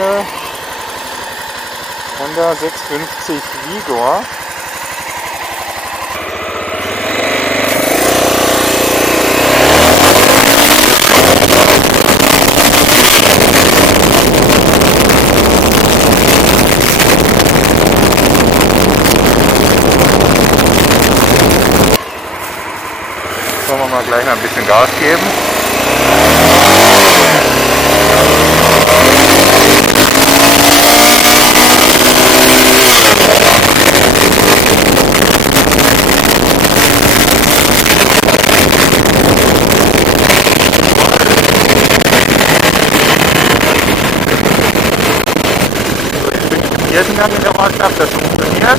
eine Honda 650 Vigor. Sollen wir mal gleich mal ein bisschen Gas geben. Jetzt bin ich im vierten Gang in der Ortschaft, das funktioniert.